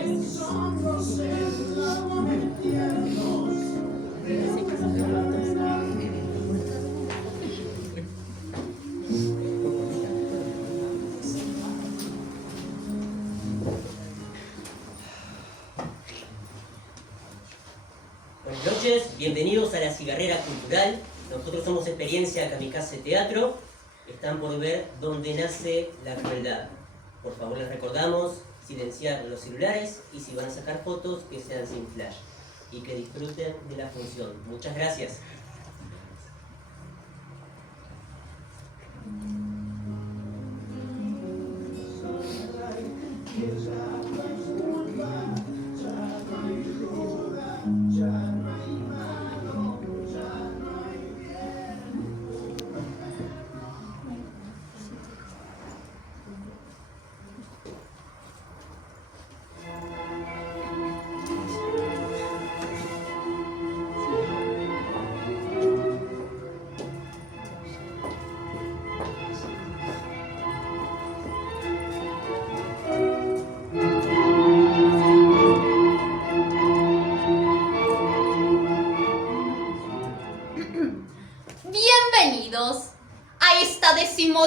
Buenas noches, bienvenidos a la Cigarrera Cultural. Nosotros somos Experiencia Kamikaze Teatro. Están por ver dónde nace la crueldad. Por favor, les recordamos silenciar los celulares y si van a sacar fotos, que sean sin flash. Y que disfruten de la función. Muchas gracias.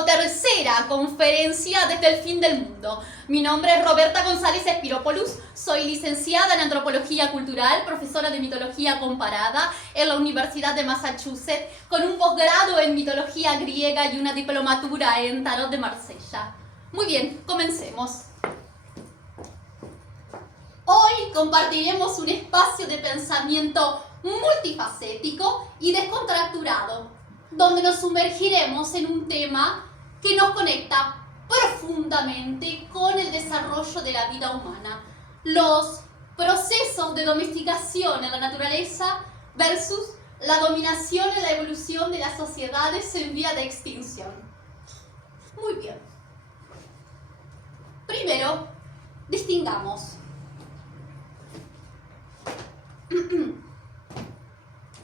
Tercera conferencia desde el fin del mundo. Mi nombre es Roberta González Espiropoulos, soy licenciada en Antropología Cultural, profesora de Mitología Comparada en la Universidad de Massachusetts, con un posgrado en Mitología Griega y una diplomatura en Tarot de Marsella. Muy bien, comencemos. Hoy compartiremos un espacio de pensamiento multifacético y descontracturado, donde nos sumergiremos en un tema que nos conecta profundamente con el desarrollo de la vida humana, los procesos de domesticación en la naturaleza versus la dominación y la evolución de las sociedades en vía de extinción. Muy bien. Primero, distingamos.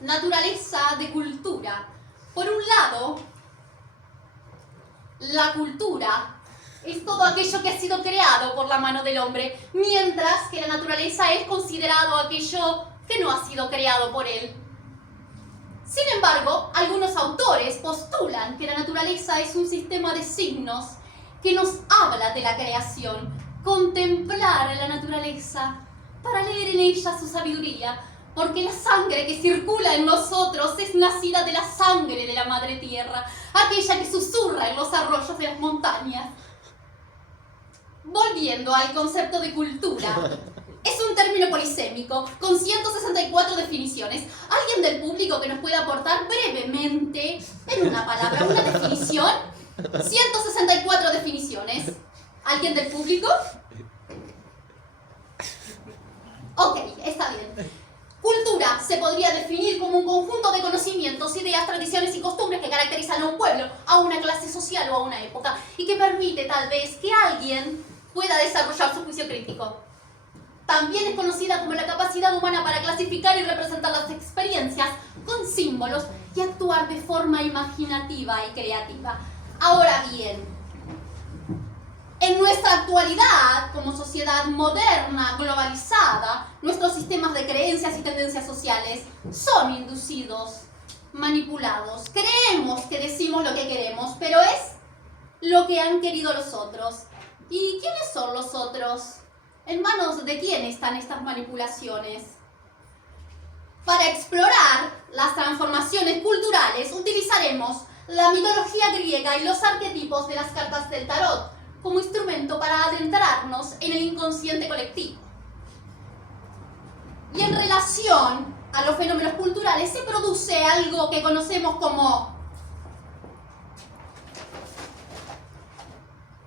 Naturaleza de cultura. Por un lado, la cultura es todo aquello que ha sido creado por la mano del hombre, mientras que la naturaleza es considerado aquello que no ha sido creado por él. Sin embargo, algunos autores postulan que la naturaleza es un sistema de signos que nos habla de la creación. Contemplar a la naturaleza para leer en ella su sabiduría, porque la sangre que circula en nosotros es nacida de la sangre de la madre tierra, aquella que susurra en los arroyos de las montañas. Volviendo al concepto de cultura, es un término polisémico con 164 definiciones. ¿Alguien del público que nos pueda aportar brevemente, en una palabra, una definición? 164 definiciones. ¿Alguien del público? Ok, está bien. Cultura se podría definir como un conjunto de conocimientos, ideas, tradiciones y costumbres que caracterizan a un pueblo, a una clase social o a una época, y que permite tal vez que alguien pueda desarrollar su juicio crítico. También es conocida como la capacidad humana para clasificar y representar las experiencias con símbolos y actuar de forma imaginativa y creativa. Ahora bien, en nuestra actualidad, como sociedad moderna, globalizada, nuestros sistemas de creencias y tendencias sociales son inducidos, manipulados. Creemos que decimos lo que queremos, pero es lo que han querido los otros. ¿Y quiénes son los otros? ¿En manos de quién están estas manipulaciones? Para explorar las transformaciones culturales, utilizaremos la mitología griega y los arquetipos de las cartas del tarot como instrumento para adentrarnos en el inconsciente colectivo. Y en relación a los fenómenos culturales se produce algo que conocemos como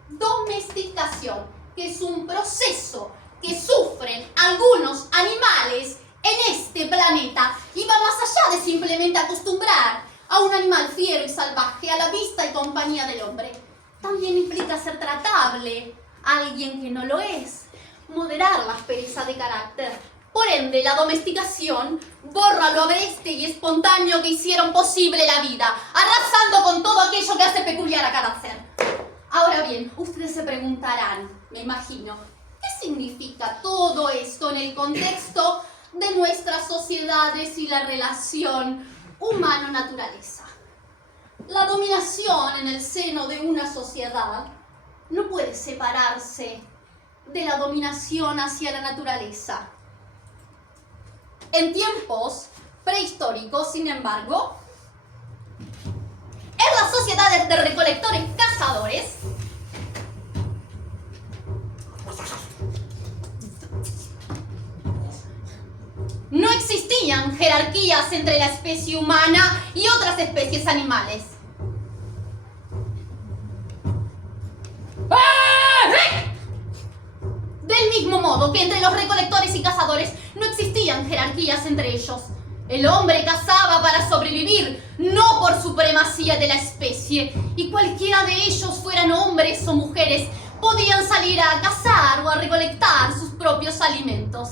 domesticación, que es un proceso que sufren algunos animales en este planeta y va más allá de simplemente acostumbrar a un animal fiero y salvaje a la vista y compañía del hombre. También implica ser tratable a alguien que no lo es, moderar la aspereza de carácter. Por ende, la domesticación borra lo agreste y espontáneo que hicieron posible la vida, arrasando con todo aquello que hace peculiar a cada ser. Ahora bien, ustedes se preguntarán, me imagino, ¿qué significa todo esto en el contexto de nuestras sociedades y la relación humano-naturaleza? La dominación en el seno de una sociedad no puede separarse de la dominación hacia la naturaleza. En tiempos prehistóricos, sin embargo, en las sociedades de recolectores-cazadores, no existían jerarquías entre la especie humana y otras especies animales. Del mismo modo que entre los recolectores y cazadores no existían jerarquías entre ellos. El hombre cazaba para sobrevivir, no por supremacía de la especie, y cualquiera de ellos, fueran hombres o mujeres, podían salir a cazar o a recolectar sus propios alimentos.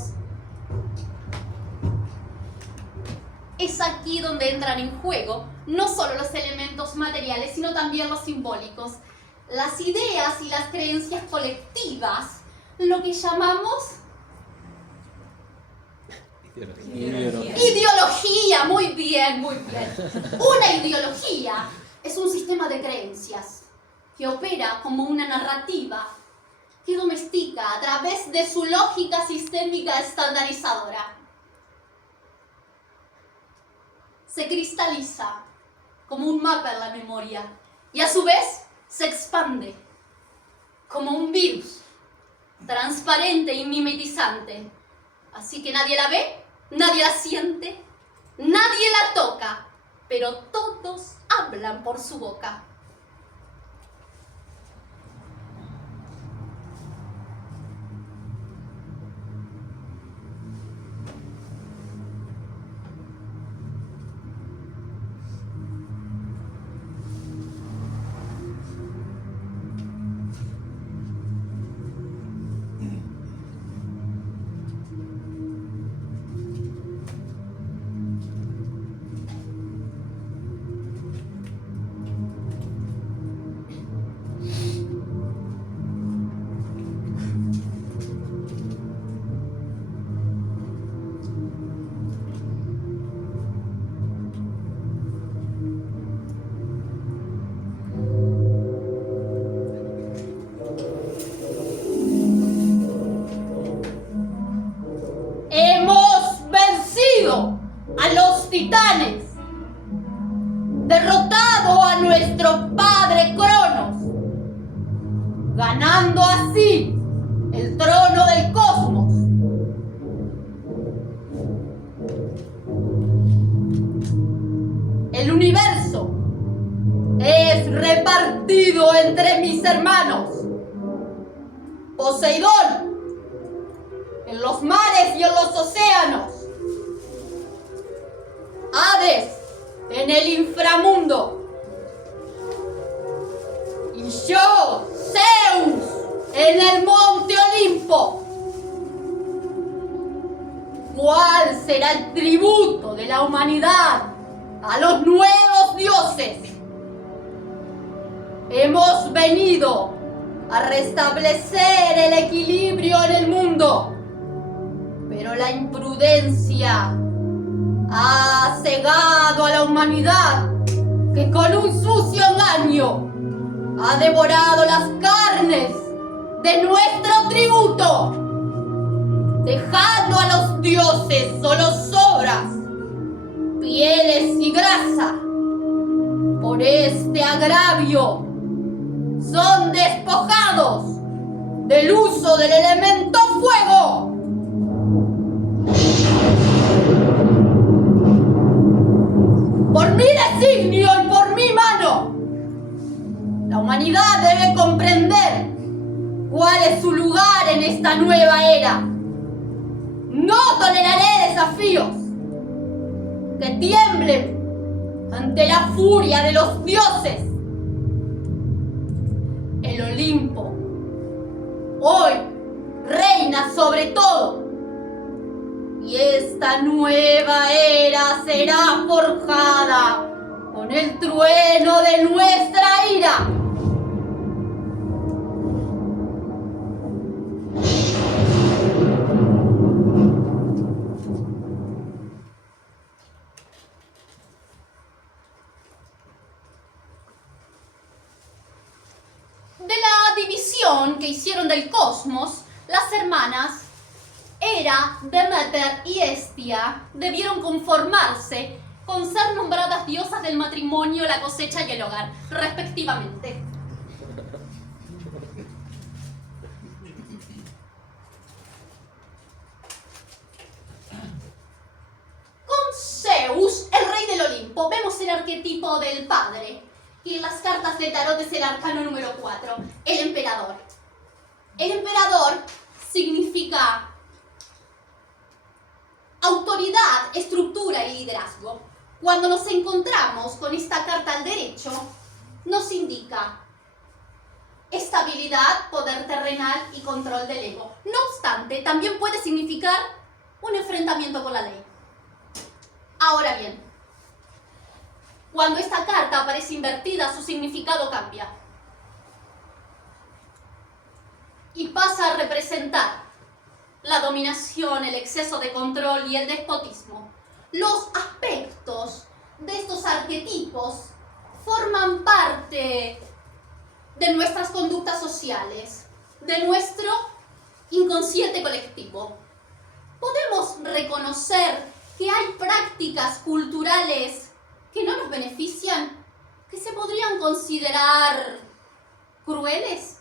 Es aquí donde entran en juego no solo los elementos materiales, sino también los simbólicos, las ideas y las creencias colectivas, lo que llamamos ideología. Muy bien, muy bien. Una ideología es un sistema de creencias que opera como una narrativa que domestica a través de su lógica sistémica estandarizadora. Se cristaliza como un mapa en la memoria y a su vez se expande como un virus transparente y mimetizante. Así que nadie la ve, nadie la siente, nadie la toca, pero todos hablan por su boca. A los titanes, derrotado a nuestro padre Cronos, ganando así el trono del cosmos. El universo es repartido entre mis hermanos. Poseidón en los mares y en los océanos. Hades en el inframundo. Y yo, Zeus, en el monte Olimpo. ¿Cuál será el tributo de la humanidad a los nuevos dioses? Hemos venido a restablecer el equilibrio en el mundo, pero la imprudencia ha cegado a la humanidad, que con un sucio engaño ha devorado las carnes de nuestro tributo, dejando a los dioses solo sobras, pieles y grasa. Por este agravio son despojados del uso del elemento fuego. Por mi designio y por mi mano, la humanidad debe comprender cuál es su lugar en esta nueva era. No toleraré desafíos que tiemblen ante la furia de los dioses. El Olimpo hoy reina sobre todo, y esta nueva era será forjada con el trueno de nuestra ira. cosmos, las hermanas Hera, Demeter y Hestia debieron conformarse con ser nombradas diosas del matrimonio, la cosecha y el hogar, respectivamente. Con Zeus, el rey del Olimpo, vemos el arquetipo del padre, y en las cartas de tarot es el arcano número 4, el emperador. El emperador significa autoridad, estructura y liderazgo. Cuando nos encontramos con esta carta al derecho, nos indica estabilidad, poder terrenal y control del ego. No obstante, también puede significar un enfrentamiento con la ley. Ahora bien, cuando esta carta aparece invertida, su significado cambia y pasa a representar la dominación, el exceso de control y el despotismo. Los aspectos de estos arquetipos forman parte de nuestras conductas sociales, de nuestro inconsciente colectivo. Podemos reconocer que hay prácticas culturales que no nos benefician, que se podrían considerar crueles.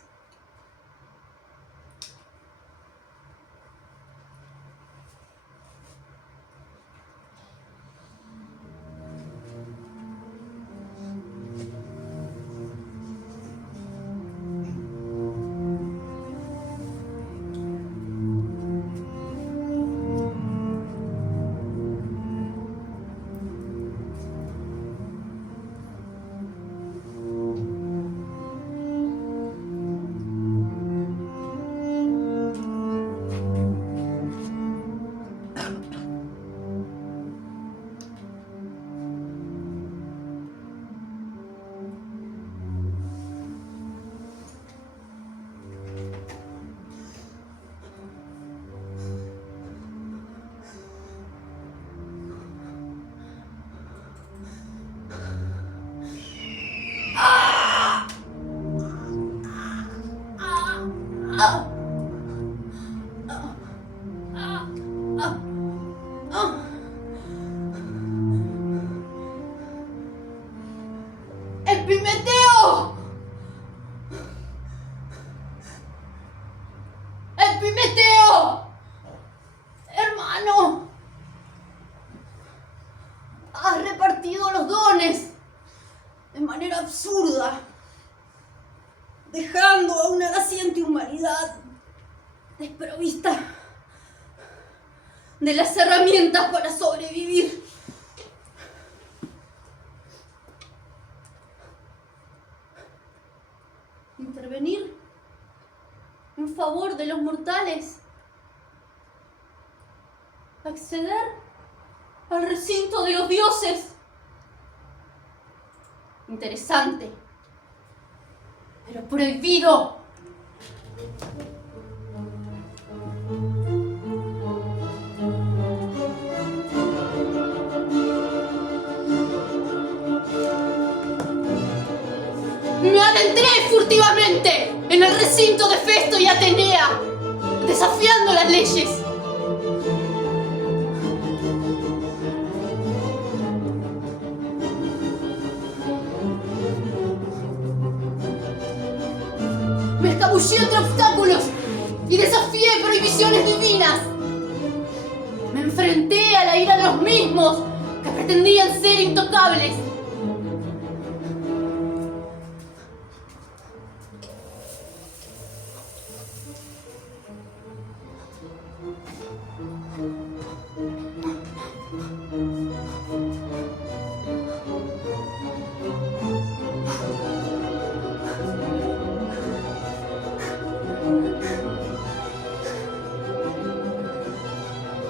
¡Epimeteo! ¡Epimeteo! Hermano, has repartido los dones de manera absurda, dejando a una naciente humanidad desprovista de las herramientas para sobrevivir. Intervenir en favor de los mortales, acceder al recinto de los dioses. Interesante, pero prohibido. Me adentré furtivamente en el recinto de Festo y Atenea, desafiando las leyes. Me escabullí entre obstáculos y desafié prohibiciones divinas. Me enfrenté a la ira de los mismos que pretendían ser intocables.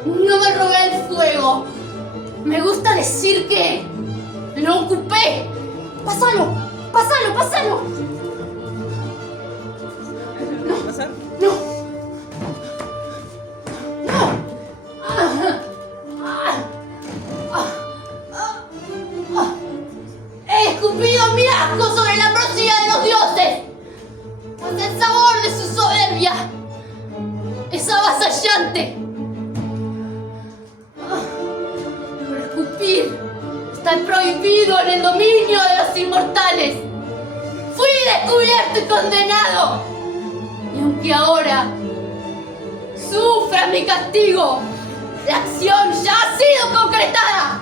No me robé el fuego. Me gusta decir que lo ocupé. Pásalo, pásalo, pásalo. No, ¿Pasar? no. No. He escupido mi asco sobre la ambrosía de los dioses. Pues el sabor de su soberbia rayante. Pero escupir está prohibido en el dominio de los inmortales. Fui descubierto y condenado. Y aunque ahora sufra mi castigo, la acción ya ha sido concretada.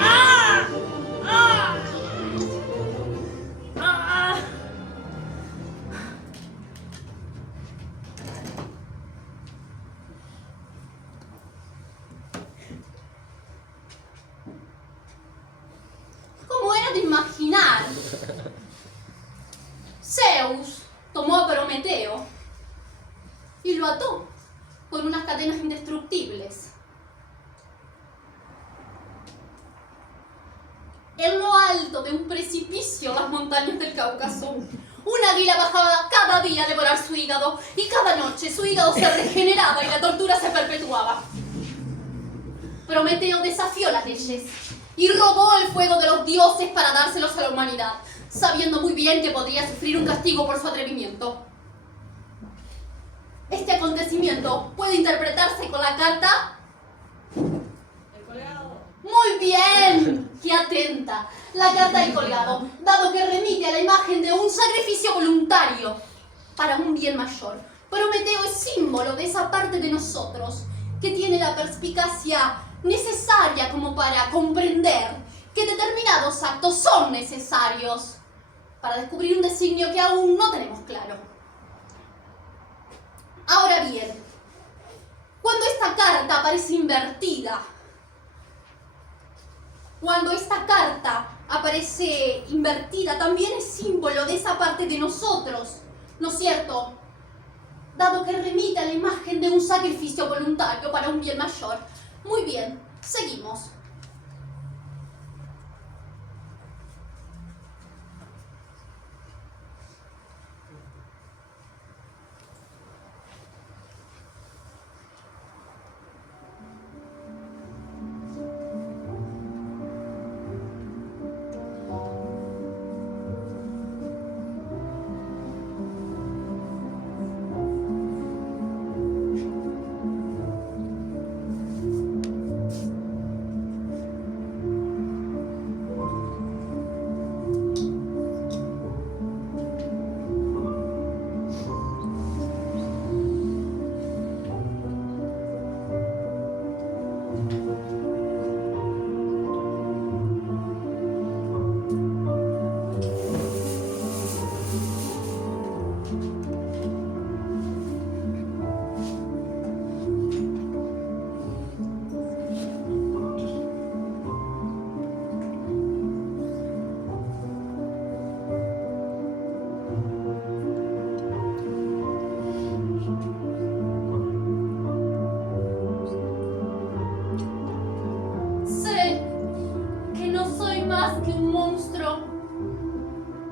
¡Ah! ¡Ah! ¡Ah! Como era de imaginar, Zeus tomó a Prometeo y lo ató con unas cadenas indestructibles. En lo alto de un precipicio en las montañas del Cáucaso, un águila bajaba cada día a devorar su hígado, y cada noche su hígado se regeneraba y la tortura se perpetuaba. Prometeo desafió las leyes y robó el fuego de los dioses para dárselos a la humanidad, sabiendo muy bien que podría sufrir un castigo por su atrevimiento. Este acontecimiento puede interpretarse con la carta... El colgado. ¡Muy bien! ¡Qué atenta! La carta del colgado, dado que remite a la imagen de un sacrificio voluntario para un bien mayor. Prometeo es símbolo de esa parte de nosotros que tiene la perspicacia necesaria como para comprender que determinados actos son necesarios para descubrir un designio que aún no tenemos claro. Ahora bien, cuando esta carta aparece invertida, también es símbolo de esa parte de nosotros, ¿no es cierto? Dado que remite a la imagen de un sacrificio voluntario para un bien mayor. Muy bien, seguimos.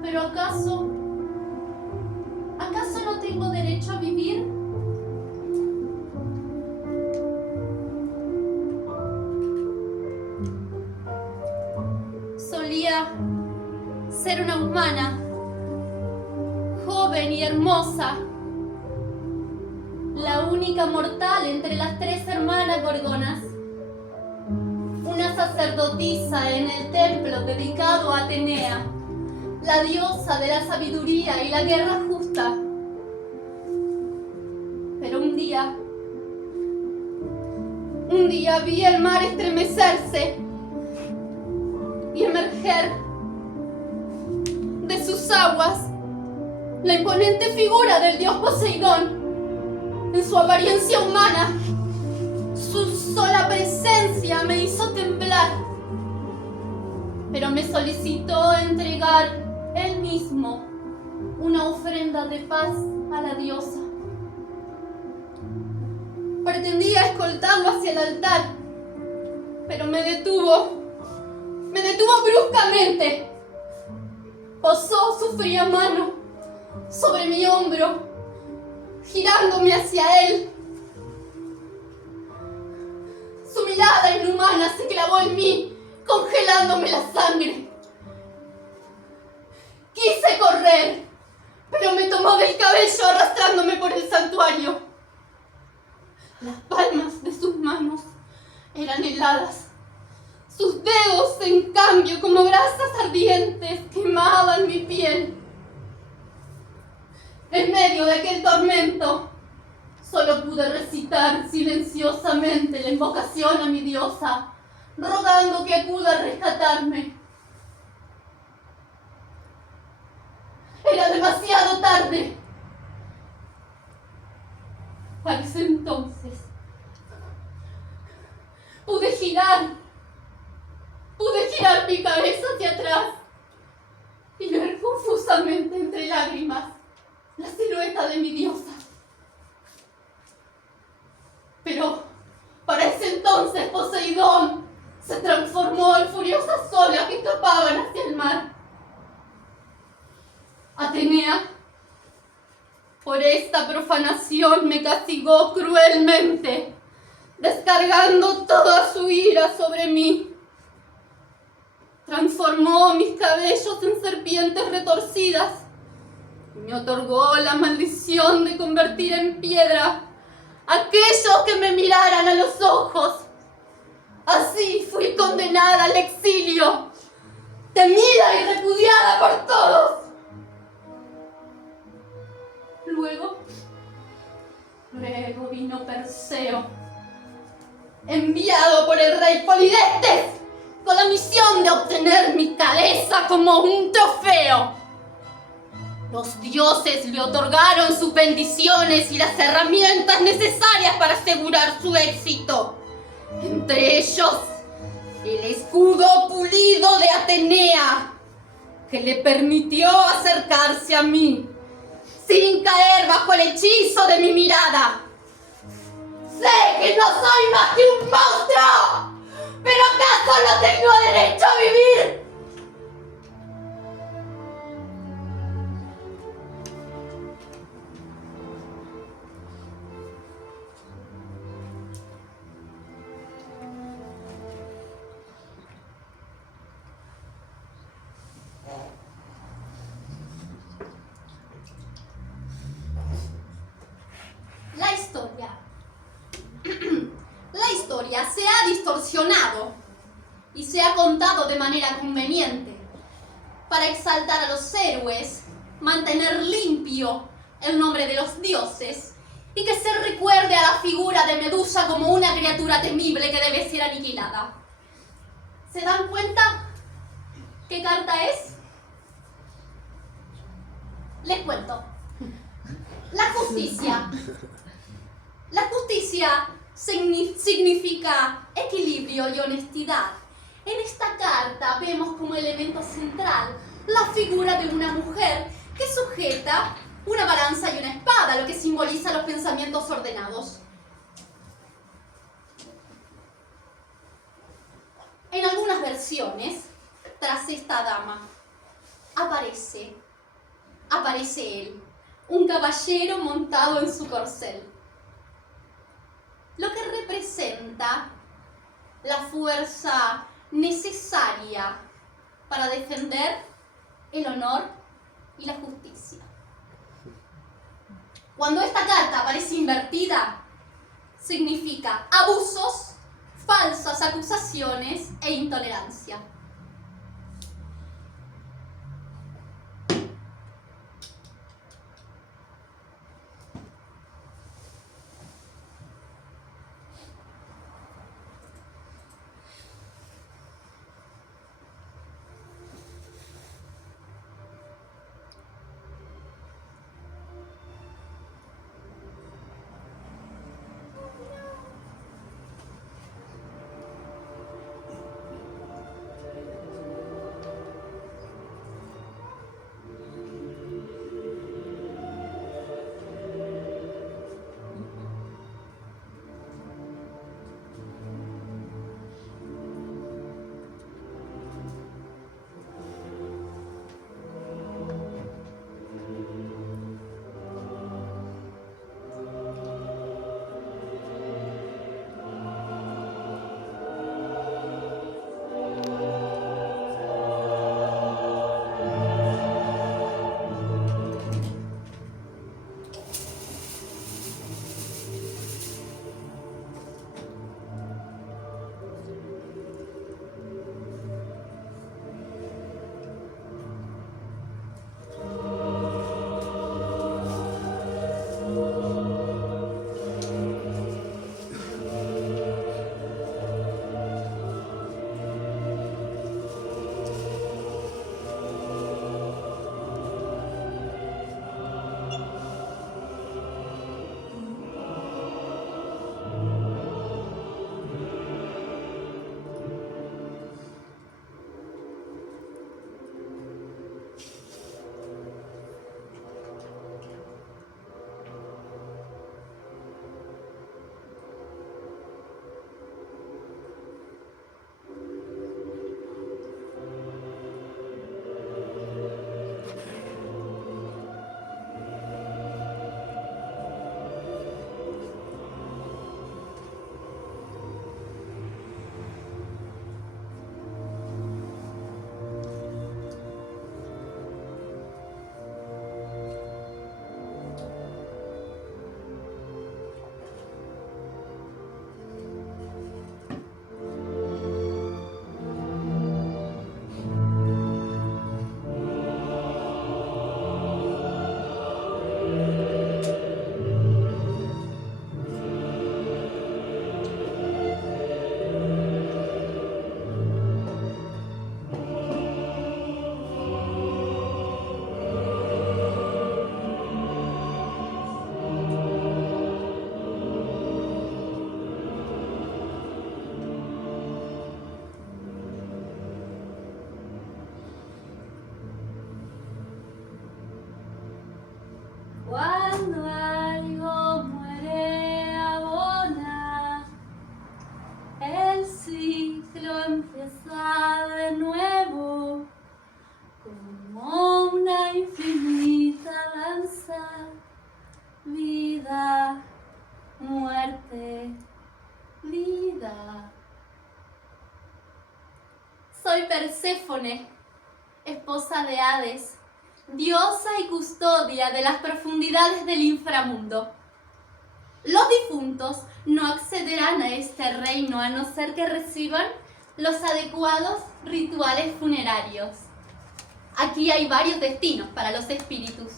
Pero ¿acaso no tengo derecho a vivir? Solía ser una humana, joven y hermosa, la única mortal entre las 3 hermanas gorgonas, una sacerdotisa en el templo dedicado a Atenea, la diosa de la sabiduría y la guerra justa. Pero un día vi el mar estremecerse y emerger de sus aguas la imponente figura del dios Poseidón en su apariencia humana. Su sola presencia me hizo temblar, pero me solicitó entregar él mismo una ofrenda de paz a la diosa. Pretendía escoltarlo hacia el altar, pero me detuvo bruscamente. Posó su fría mano sobre mi hombro, girándome hacia él. Su mirada inhumana se clavó en mí, congelándome la sangre. Quise correr, pero me tomó del cabello arrastrándome por el santuario. Las palmas de sus manos eran heladas. Sus dedos, en cambio, como brasas ardientes, quemaban mi piel. En medio de aquel tormento, solo pude recitar silenciosamente la invocación a mi diosa, rogando que acuda a rescatarme. Era demasiado tarde. Para ese entonces, pude girar mi cabeza hacia atrás y ver confusamente entre lágrimas la silueta de mi diosa. Pero para ese entonces Poseidón se transformó en furiosas olas que escapaban hacia el mar. Atenea, por esta profanación me castigó cruelmente, descargando toda su ira sobre mí. Transformó mis cabellos en serpientes retorcidas y me otorgó la maldición de convertir en piedra a aquellos que me miraran a los ojos. Así fui condenada al exilio, temida y repudiada por todos. Luego vino Perseo, enviado por el rey Polidectes, con la misión de obtener mi cabeza como un trofeo. Los dioses le otorgaron sus bendiciones y las herramientas necesarias para asegurar su éxito. Entre ellos, el escudo pulido de Atenea, que le permitió acercarse a mí, sin caer bajo el hechizo de mi mirada. Sé que no soy más que un monstruo, pero ¿acaso no tengo derecho a vivir? La historia se ha distorsionado y se ha contado de manera conveniente para exaltar a los héroes, mantener limpio el nombre de los dioses y que se recuerde a la figura de Medusa como una criatura temible que debe ser aniquilada. ¿Se dan cuenta qué carta es? Les cuento. La justicia. La justicia significa equilibrio y honestidad. En esta carta vemos como elemento central la figura de una mujer que sujeta una balanza y una espada, lo que simboliza los pensamientos ordenados. En algunas versiones, tras esta dama, aparece él, un caballero montado en su corcel, lo que representa la fuerza necesaria para defender el honor y la justicia. Cuando esta carta aparece invertida, significa abusos, falsas acusaciones e intolerancia. soy Perséfone, esposa de Hades, diosa y custodia de las profundidades del inframundo. Los difuntos no accederán a este reino a no ser que reciban los adecuados rituales funerarios. Aquí hay varios destinos para los espíritus.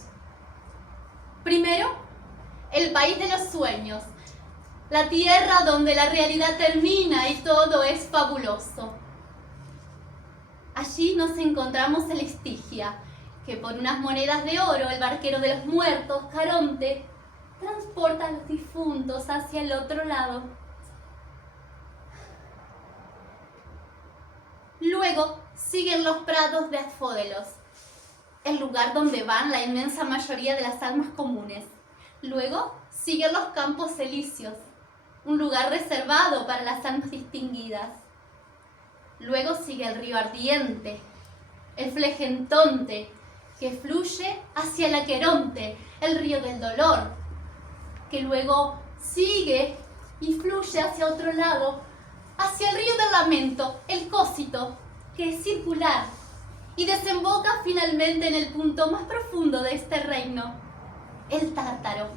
Primero, el país de los sueños, la tierra donde la realidad termina y todo es fabuloso. Allí nos encontramos el Estigia, que por unas monedas de oro el barquero de los muertos, Caronte, transporta a los difuntos hacia el otro lado. Luego siguen los prados de Asfódelos, el lugar donde van la inmensa mayoría de las almas comunes. Luego siguen los campos elíseos, un lugar reservado para las almas distinguidas. Luego sigue el río ardiente, el Flegentonte, que fluye hacia el Aqueronte, el río del dolor, que luego sigue y fluye hacia otro lado, hacia el río del lamento, el Cósito, que es circular, y desemboca finalmente en el punto más profundo de este reino, el Tártaro.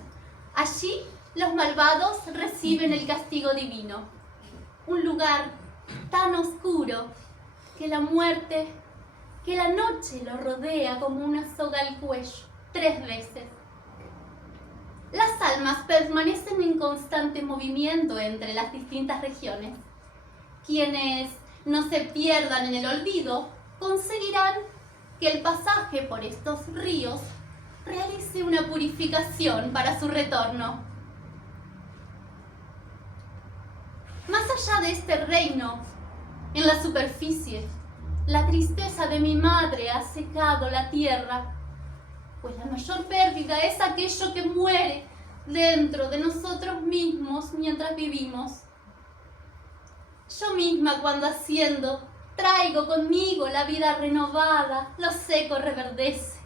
Allí los malvados reciben el castigo divino, un lugar tan oscuro que la muerte, que la noche lo rodea como una soga al cuello 3 veces. Las almas permanecen en constante movimiento entre las distintas regiones. Quienes no se pierdan en el olvido conseguirán que el pasaje por estos ríos realice una purificación para su retorno. Más allá de este reino, en la superficie, la tristeza de mi madre ha secado la tierra, pues la mayor pérdida es aquello que muere dentro de nosotros mismos mientras vivimos. Yo misma, cuando asciendo, traigo conmigo la vida renovada, lo seco reverdece,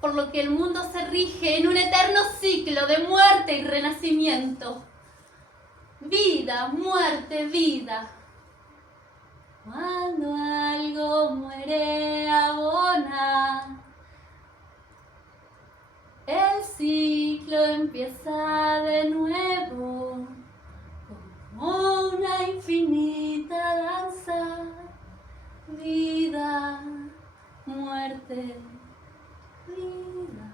por lo que el mundo se rige en un eterno ciclo de muerte y renacimiento. Vida, muerte, vida. Cuando algo muere, abona. El ciclo empieza de nuevo, como una infinita danza. Vida, muerte, vida.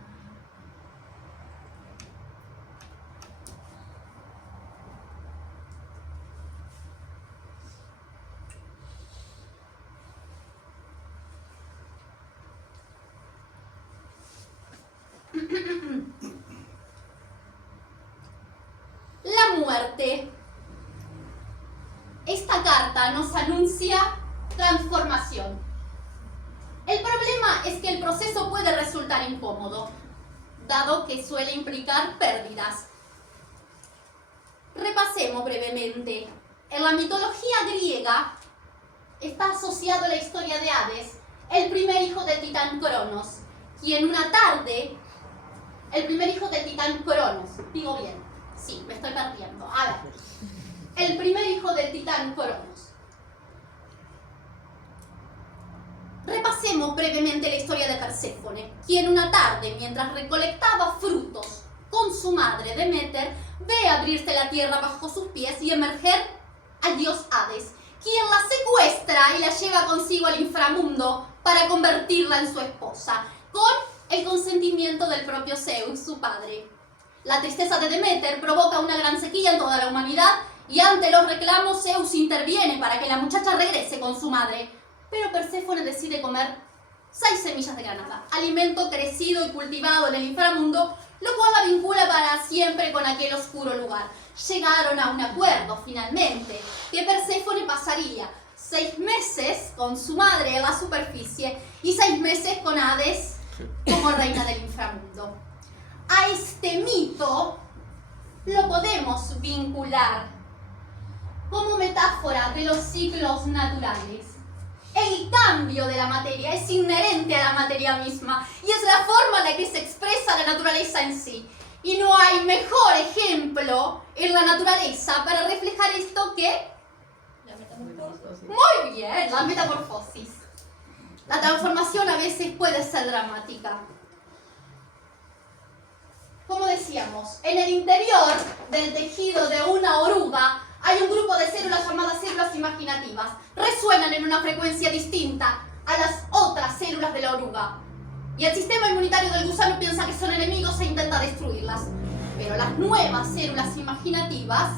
La muerte. Esta carta nos anuncia transformación. El problema es que el proceso puede resultar incómodo, dado que suele implicar pérdidas. Repasemos brevemente. En la mitología griega está asociado a la historia de Hades, el primer hijo del titán Cronos, quien una tarde, el primer hijo del titán Cronos, digo bien, sí, me estoy perdiendo, a ver, el primer hijo del titán Cronos. Repasemos brevemente la historia de Perséfone, quien una tarde, mientras recolectaba frutos con su madre Deméter, ve abrirse la tierra bajo sus pies y emerger al dios Hades, quien la secuestra y la lleva consigo al inframundo para convertirla en su esposa, con el consentimiento del propio Zeus, su padre. La tristeza de Deméter provoca una gran sequía en toda la humanidad y ante los reclamos Zeus interviene para que la muchacha regrese con su madre. Pero Perséfone decide comer 6 semillas de granada, alimento crecido y cultivado en el inframundo, lo cual la vincula para siempre con aquel oscuro lugar. Llegaron a un acuerdo, finalmente, que Perséfone pasaría 6 meses con su madre en la superficie y 6 meses con Hades como reina del inframundo. A este mito lo podemos vincular como metáfora de los ciclos naturales. El cambio de la materia es inherente a la materia misma y es la forma en la que se expresa la naturaleza en sí. Y no hay mejor ejemplo en la naturaleza para reflejar esto que La metamorfosis. metamorfosis. Muy bien, la metamorfosis. La transformación a veces puede ser dramática. Como decíamos, en el interior del tejido de una oruga hay un grupo de células llamadas células imaginativas. Resuenan en una frecuencia distinta a las otras células de la oruga. Y el sistema inmunitario del gusano piensa que son enemigos e intenta destruirlas. Pero las nuevas células imaginativas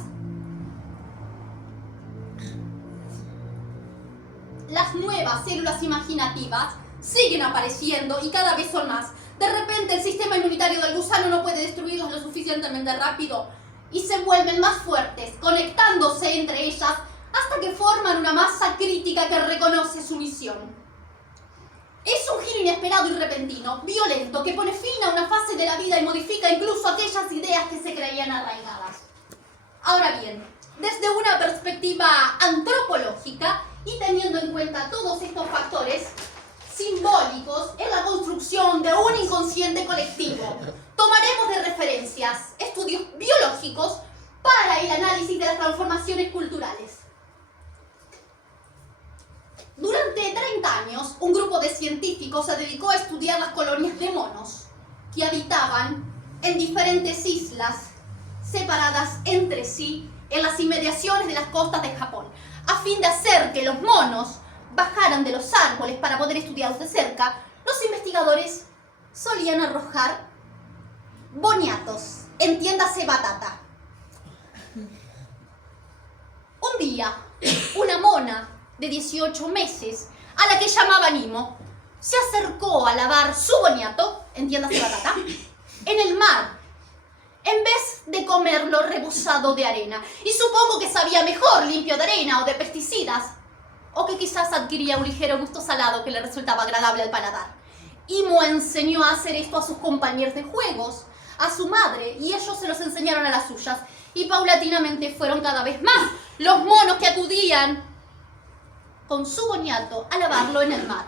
siguen apareciendo y cada vez son más. De repente el sistema inmunitario del gusano no puede destruirlas lo suficientemente rápido y se vuelven más fuertes, conectándose entre ellas hasta que forman una masa crítica que reconoce su misión. Es un giro inesperado y repentino, violento, que pone fin a una fase de la vida y modifica incluso aquellas ideas que se creían arraigadas. Ahora bien, desde una perspectiva antropológica y teniendo en cuenta todos estos factores simbólicos en la construcción de un inconsciente colectivo, tomaremos de referencias estudios biológicos para el análisis de las transformaciones culturales. Durante 30 años, un grupo de científicos se dedicó a estudiar las colonias de monos que habitaban en diferentes islas separadas entre sí en las inmediaciones de las costas de Japón, a fin de hacer que los monos bajaran de los árboles para poder estudiarlos de cerca. Los investigadores solían arrojar boniatos, entiéndase batata. Un día, una mona de 18 meses, a la que llamaban Imo, se acercó a lavar su boniato, entiéndase batata, en el mar, en vez de comerlo rebozado de arena. Y supongo que sabía mejor limpio de arena o de pesticidas, o que quizás adquiría un ligero gusto salado que le resultaba agradable al paladar. Imo enseñó a hacer esto a sus compañeros de juegos, a su madre, y ellos se los enseñaron a las suyas. Y paulatinamente fueron cada vez más los monos que acudían con su boniato a lavarlo en el mar.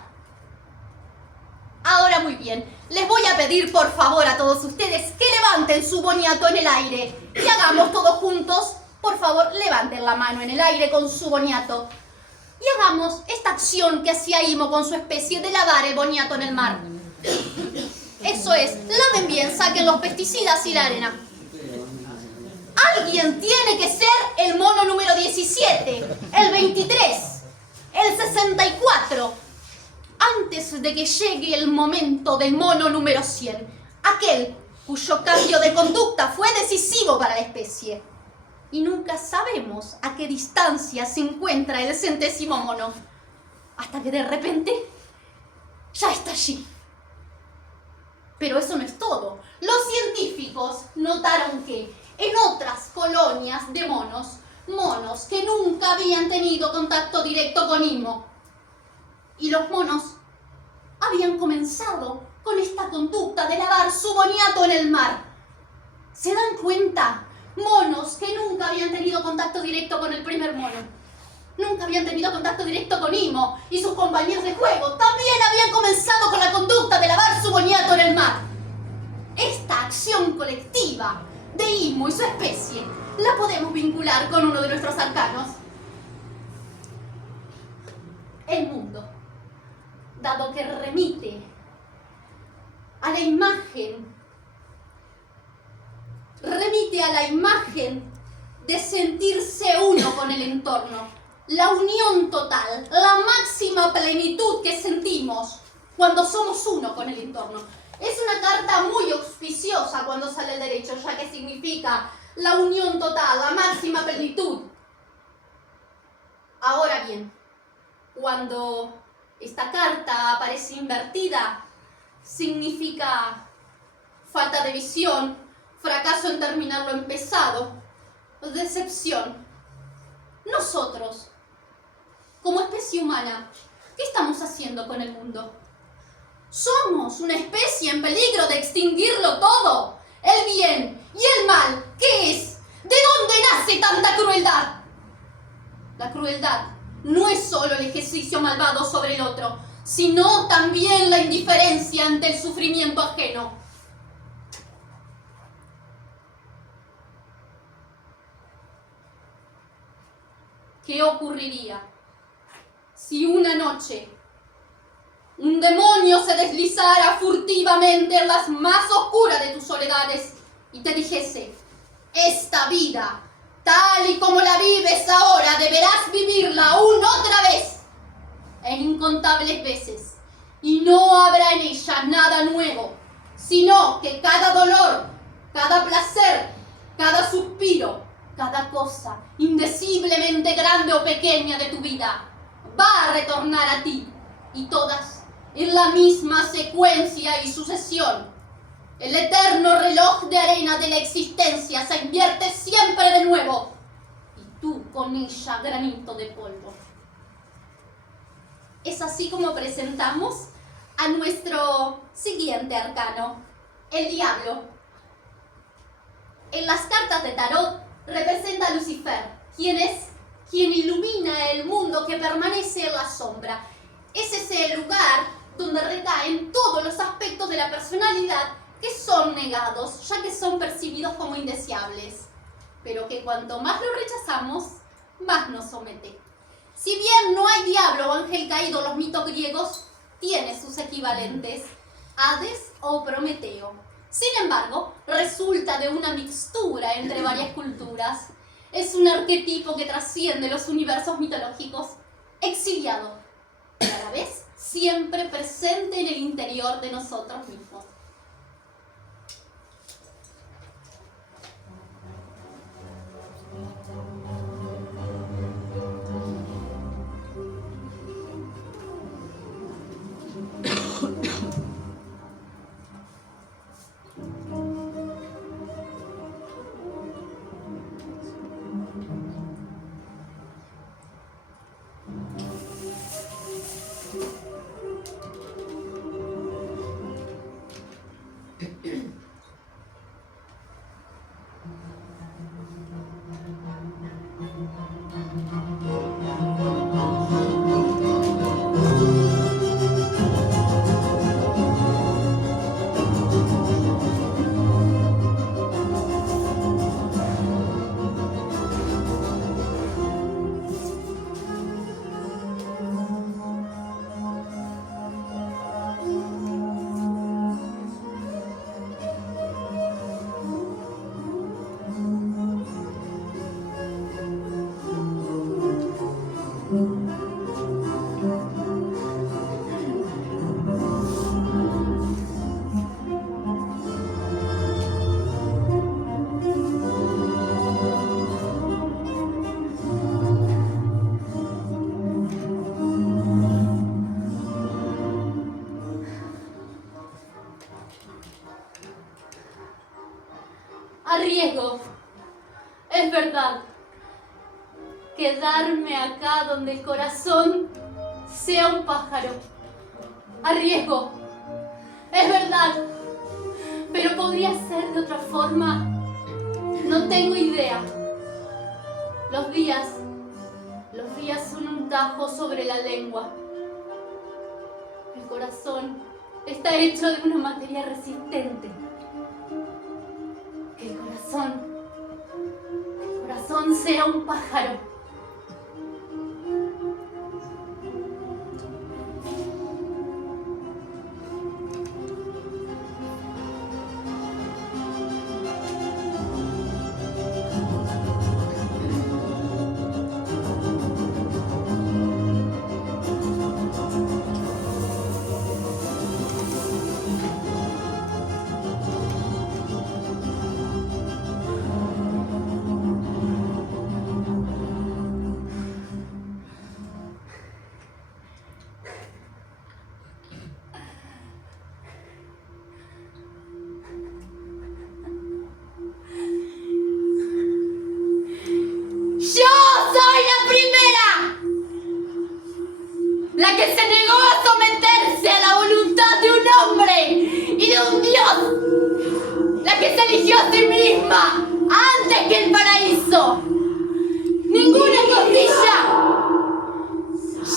Ahora muy bien, les voy a pedir por favor a todos ustedes que levanten su boniato en el aire y hagamos todos juntos, por favor, levanten la mano en el aire con su boniato y hagamos esta acción que hacía Imo con su especie de lavar el boniato en el mar. Eso es, laven bien, saquen los pesticidas y la arena. Alguien tiene que ser el mono número 17, el 23, el 64, antes de que llegue el momento del mono número 100, aquel cuyo cambio de conducta fue decisivo para la especie. Y nunca sabemos a qué distancia se encuentra el 100º mono, hasta que de repente ya está allí. Pero eso no es todo. Los científicos notaron que en otras colonias de monos que nunca habían tenido contacto directo con Imo, y los monos habían comenzado con esta conducta de lavar su boniato en el mar. ¿Se dan cuenta? Monos que nunca habían tenido contacto directo con el primer mono, nunca habían tenido contacto directo con Imo y sus compañeros de juego, también habían comenzado con la conducta de lavar su boniato en el mar. Esta acción colectiva de Imo y su especie la podemos vincular con uno de nuestros arcanos, el mundo, dado que remite a la imagen de sentirse uno con el entorno, la unión total, la máxima plenitud que sentimos cuando somos uno con el entorno. Es una carta muy auspiciosa cuando sale el derecho, ya que significa la unión total, la máxima plenitud. Ahora bien, cuando esta carta aparece invertida, significa falta de visión, fracaso en terminar lo empezado, decepción. Nosotros, como especie humana, ¿qué estamos haciendo con el mundo? Somos una especie en peligro de extinguirlo todo. El bien y el mal, ¿qué es? ¿De dónde nace tanta crueldad? La crueldad no es solo el ejercicio malvado sobre el otro, sino también la indiferencia ante el sufrimiento ajeno. ¿Qué ocurriría Si una noche un demonio se deslizara furtivamente en las más oscuras de tus soledades y te dijese: esta vida, tal y como la vives ahora, deberás vivirla aún otra vez, en incontables veces, y no habrá en ella nada nuevo, sino que cada dolor, cada placer, cada suspiro, cada cosa indeciblemente grande o pequeña de tu vida va a retornar a ti, y todas en la misma secuencia y sucesión. El eterno reloj de arena de la existencia se invierte siempre de nuevo, y tú con ella granito de polvo. Es así como presentamos a nuestro siguiente arcano, el diablo. En las cartas de tarot representa a Lucifer, quien ilumina el mundo que permanece en la sombra. Es ese lugar donde recaen todos los aspectos de la personalidad que son negados, ya que son percibidos como indeseables, pero que cuanto más lo rechazamos, más nos somete. Si bien no hay diablo o ángel caído en los mitos griegos, tiene sus equivalentes, Hades o Prometeo. Sin embargo, resulta de una mixtura entre varias culturas. Es un arquetipo que trasciende los universos mitológicos, exiliado, pero a la vez siempre presente en el interior de nosotros mismos. Arriesgo, es verdad, quedarme acá donde el corazón sea un pájaro. Arriesgo, es verdad, pero podría ser de otra forma. No tengo idea. Los días son un tajo sobre la lengua. El corazón está hecho de una materia resistente. Que el corazón sea un pájaro. La que se negó a someterse a la voluntad de un hombre y de un Dios. La que se eligió a sí misma antes que el paraíso. Ninguna costilla.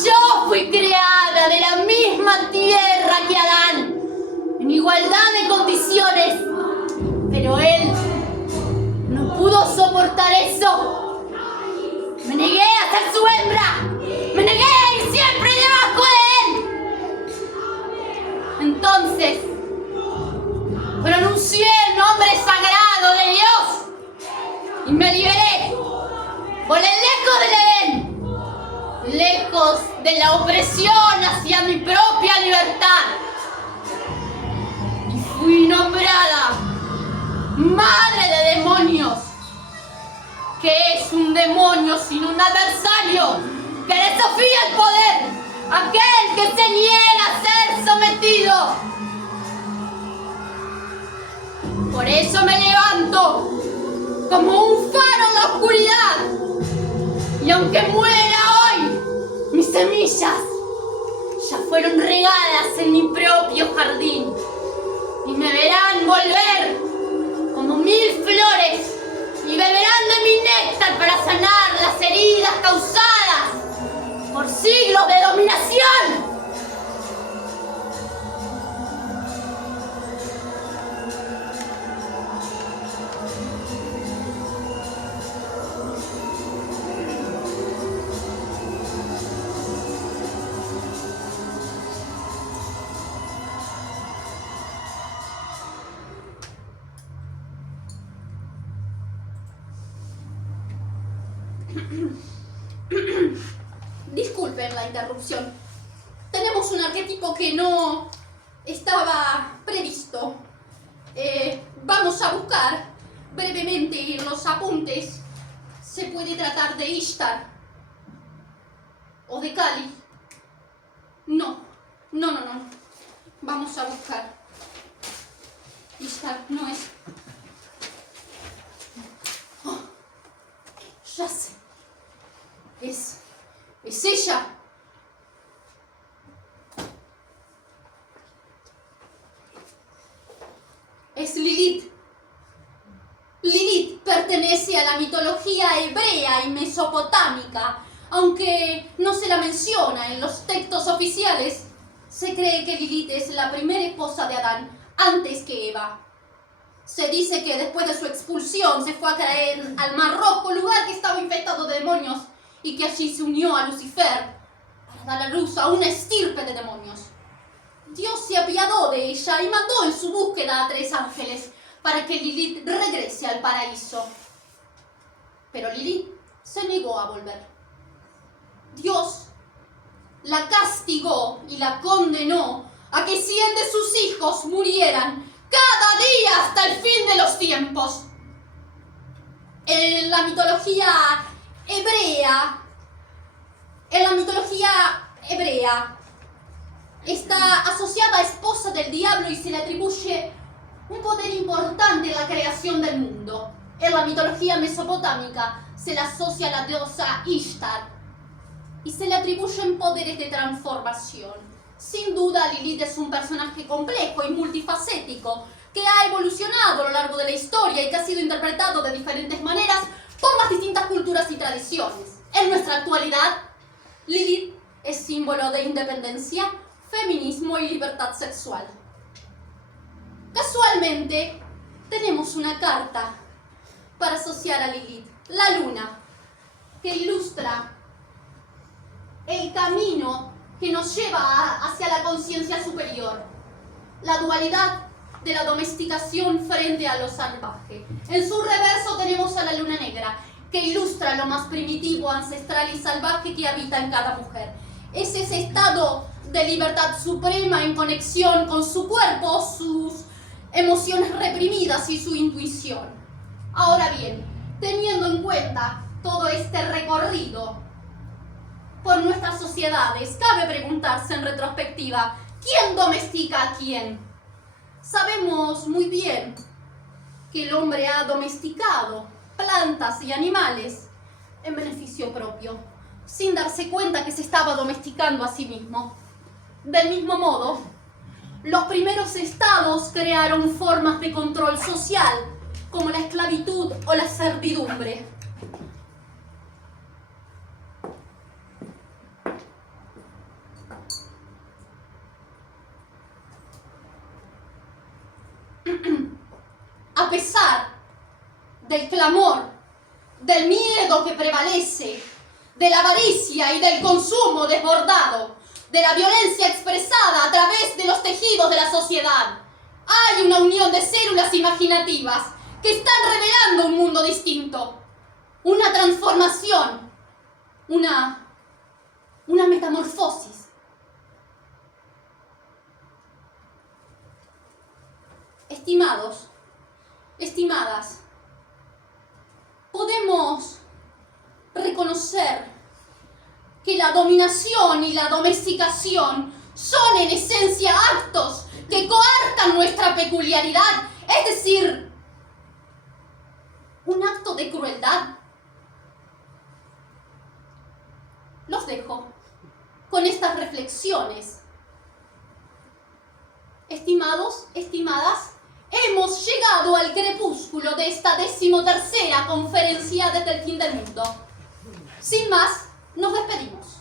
Yo fui creada de la misma tierra que Adán, en igualdad de condiciones. Pero él no pudo soportar eso. Me negué a ser su hembra. Me negué a ir siempre me liberé. Volé lejos del Edén, lejos de la opresión hacia mi propia libertad. Y fui nombrada madre de demonios. ¿Qué es un demonio sino un adversario que desafía el poder? Aquel que se niega a ser sometido. Por eso me levanto como un faro en la oscuridad. Y aunque muera hoy, mis semillas ya fueron regadas en mi propio jardín. Y me verán volver como 1000 flores y beberán de mi néctar para sanar las heridas causadas por siglos de dominación. Disculpen la interrupción. Tenemos un arquetipo que no estaba previsto. Vamos a buscar brevemente los apuntes. Se puede tratar de Ishtar o de Kali. No. Vamos a buscar. Ishtar no es. Oh, ya sé. Es ella. Es Lilith. Lilith pertenece a la mitología hebrea y mesopotámica. Aunque no se la menciona en los textos oficiales, se cree que Lilith es la primera esposa de Adán, antes que Eva. Se dice que después de su expulsión se fue a caer al Mar Rojo, lugar que estaba infectado de demonios, y que allí se unió a Lucifer para dar a luz a una estirpe de demonios. Dios se apiadó de ella y mandó en su búsqueda a 3 ángeles para que Lilith regrese al paraíso. Pero Lilith se negó a volver. Dios la castigó y la condenó a que 100 de sus hijos murieran cada día hasta el fin de los tiempos. En la mitología hebrea está asociada a esposa del diablo y se le atribuye un poder importante en la creación del mundo. En la mitología mesopotámica se le asocia a la diosa Ishtar y se le atribuyen poderes de transformación. Sin duda, Lilith es un personaje complejo y multifacético que ha evolucionado a lo largo de la historia y que ha sido interpretado de diferentes maneras por las distintas culturas y tradiciones. En nuestra actualidad, Lilith es símbolo de independencia, feminismo y libertad sexual. Casualmente, tenemos una carta para asociar a Lilith, la luna, que ilustra el camino que nos lleva hacia la conciencia superior, la dualidad de la domesticación frente a lo salvaje. En su reverso tenemos a la luna negra, que ilustra lo más primitivo, ancestral y salvaje que habita en cada mujer. Es ese estado de libertad suprema en conexión con su cuerpo, sus emociones reprimidas y su intuición. Ahora bien, teniendo en cuenta todo este recorrido por nuestras sociedades, cabe preguntarse en retrospectiva, ¿quién domestica a quién? Sabemos muy bien que el hombre ha domesticado plantas y animales en beneficio propio, sin darse cuenta que se estaba domesticando a sí mismo. Del mismo modo, los primeros estados crearon formas de control social, como la esclavitud o la servidumbre. A pesar del clamor, del miedo que prevalece, de la avaricia y del consumo desbordado, de la violencia expresada a través de los tejidos de la sociedad, hay una unión de células imaginativas que están revelando un mundo distinto. una transformación, una metamorfosis. Estimados, estimadas, podemos reconocer que la dominación y la domesticación son en esencia actos que coartan nuestra peculiaridad, es decir, un acto de crueldad. Los dejo con estas reflexiones. Estimados, estimadas, hemos llegado al crepúsculo de esta 13ª conferencia desde el fin del mundo. Sin más, nos despedimos.